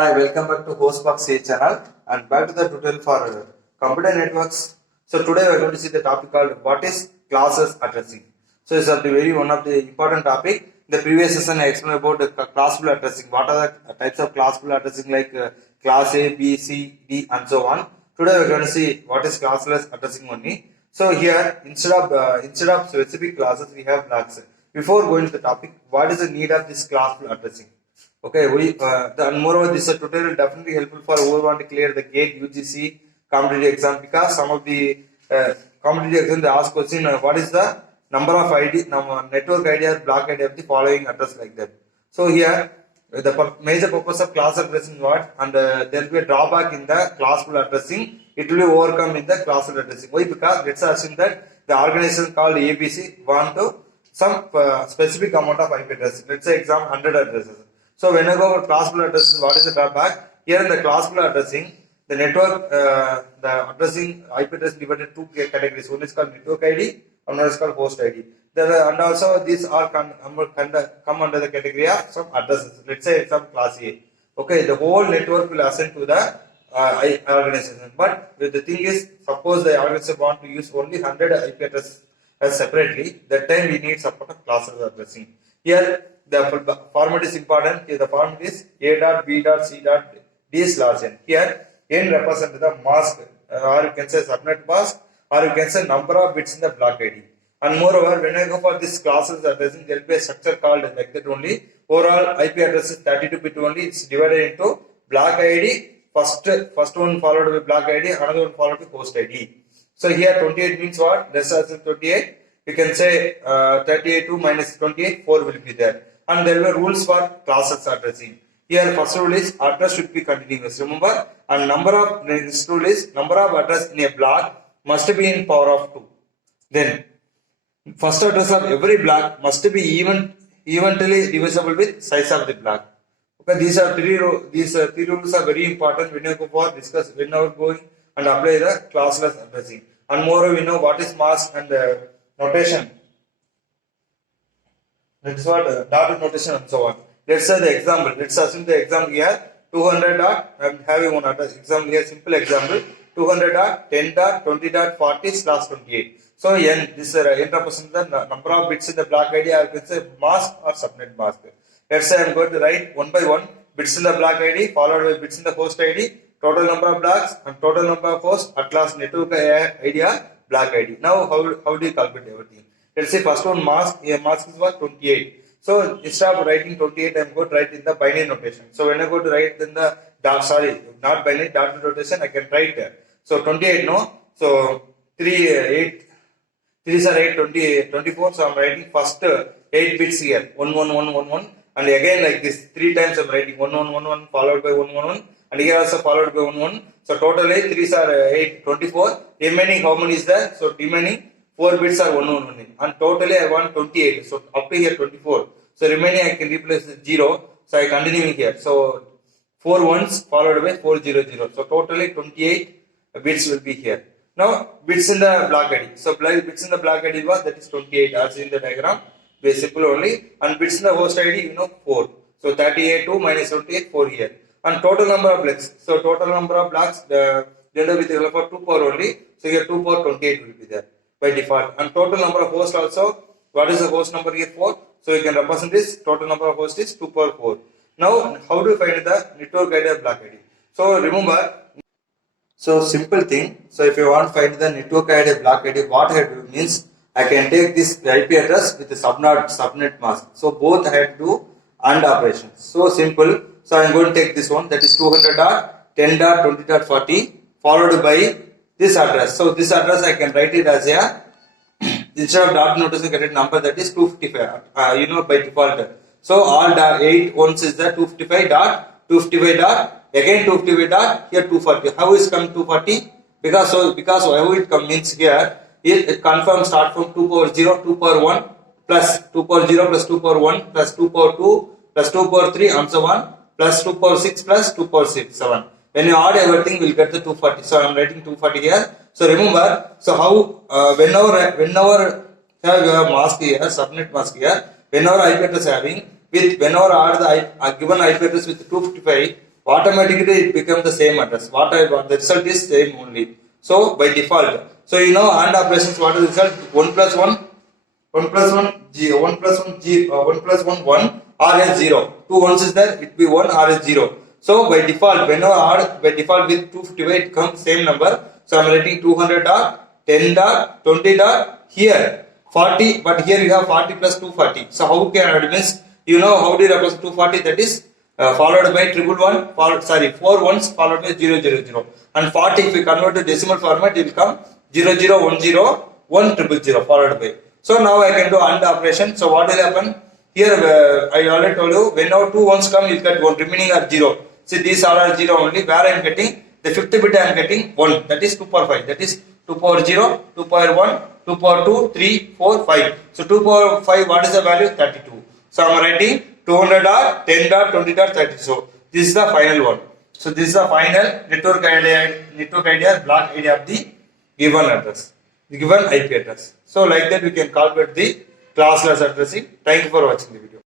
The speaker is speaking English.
Hi, welcome back to Hostbox C channel and back to the tutorial for computer networks. So today we are going to see the topic called what is classes addressing. So it's a very one of the important topic. The previous session I explained about the classful addressing. What are the types of classful addressing like class A, B, C, D and so on. Today we are going to see what is classless addressing only. So here instead of specific classes we have blocks. Before going to the topic, what is the need of this classful addressing? Okay, and moreover, this tutorial definitely helpful for who want to clear the GATE UGC competitive exam because some of the competitive exam they ask question what is the number of network ID or block ID of the following address like that. So here the major purpose of class addressing is what, and there will be a drawback in the classful addressing. It will be overcome in the classful addressing. Why? Because let's assume that the organization called ABC want to some specific amount of IP addresses. Let's say exam 100 addresses. So when I go for classful addressing, what is the drawback? Here in the classful addressing, the network, the addressing IP address divided two categories. One is called network ID, another is called host ID. And also these all come under the category of some addresses. Let's say some class A. Okay, the whole network will assign to the organization. But the thing is, suppose the organization want to use only 100 IP addresses separately. That time we need support of classes addressing. Here the format is important. Here the format is A dot B dot C dot D is large N. Here N represents the mask, or you can say subnet mask, or you can say number of bits in the block ID. And moreover, when I go for this classes addressing, there will be a structure called like that only. Overall IP address is 32 bit only. It's divided into block ID. First one followed by block ID, another one followed by host ID. So here 28 means what? Less than 28. You can say 32 minus 28, 4 will be there. And there were rules for classes addressing. Here first rule is address should be continuous. Remember, and next rule is number of address in a block must be in power of 2. Then first address of every block must be eventually divisible with size of the block. Okay, these three rules are very important when you go for discuss when you are going and apply the classless addressing. And moreover, we know what is mask and notation. That's what dotted notation and so on. Let's say the example. Let's assume the example here 200 dot. I'm having one example here. Simple example 200 dot 10 dot 20 dot 40 slash 28. So n this n represents the number of bits in the block ID. I can say mask or subnet mask. Let's say I'm going to write one by one bits in the block ID followed by bits in the host ID. Total number of blocks and total number of hosts at last network ID or block ID. Now how do you calculate everything? Let's say first one mask. Here mask is what 28. So instead of writing 28, I'm going to write in the binary notation. So when I go to write in the not binary dot notation, I can write there. So 28 no. So 3 are 8 20 24. So I'm writing first 8 bits here 1 1 1 1 1, and again like this 3 times I'm writing 1 1 1 1 followed by 1 1 1, and here also followed by 1 1. So totally 3s are 8 24. Remaining how many is there? So remaining 4 bits are 1 1 1, and totally I want 28. So up to here 24. So remaining I can replace the 0. So I continue here. So 4 ones followed by 4 0 0. So totally 28 bits will be here. Now bits in the block ID. So bits in the block ID was that is 28 as in the diagram. Very simple only. And bits in the host ID 4. So 38 2 minus 28 4 here. And total number of blocks. So total number of blocks gender with the for 2 power only. So here 2 power 28 will be there by default. And total number of hosts also, what is the host number here 4? So you can represent this total number of hosts is 2 power 4. Now how do you find the network ID or block ID? So remember, so simple thing. So if you want to find the network ID or block ID, what I do means I can take this IP address with the subnet mask. So both I have to do AND operations. So simple. So I am going to take this one, that is 200.10.20.40 followed by this address. So this address I can write it as a instead of dot notation get a number that is 255. By default. So all 8 ones is the 255 dot again 255 dot here 240. How is come 240? Because how it comes means here it confirms start from 2 power 0, 2 power 1 plus 2 power 0 plus 2 power 1 plus 2 power 2 plus 2 power 3 and so on plus 2 power 6 plus 2 power 6 7. When you add everything, we'll get the 240. So I'm writing 240 here. So remember, so how whenever have your mask here, subnet mask here, whenever IP address having with whenever add the given IP address with 255, automatically it becomes the same address. The result is same only. So by default, so you know AND operations, what is the result? 1 plus 1, 1 plus 1, 1 plus 1, 1 plus 1, 1, R is 0. 2 ones is there, it be 1, R is 0. So by default, whenever R by default with 255, it comes same number. So I am writing 200 dot, 10 dot, 20 dot, here 40, but here you have 40 plus 240. So how can I means, you know how do you represent 240? That is followed by 111, 4 ones followed by 000. And 40, if you convert to decimal format, it will come 0010 1000 followed by. So now I can do AND operation. So what will happen? Here I already told you, whenever 2 ones come, you get 1, remaining are 0. See, these all are 0 only. Where I am getting the 5th bit, I am getting 1. That is 2 power 5. That is 2 power 0, 2 power 1, 2 power 2, 3, 4, 5. So 2 power 5, what is the value? 32. So I am writing 200 dot, 10 dot, 20 dot, 30. So this is the final one. So this is the final network idea, block idea of the given address, the given IP address. So like that we can calculate the classless addressing. Thank you for watching the video.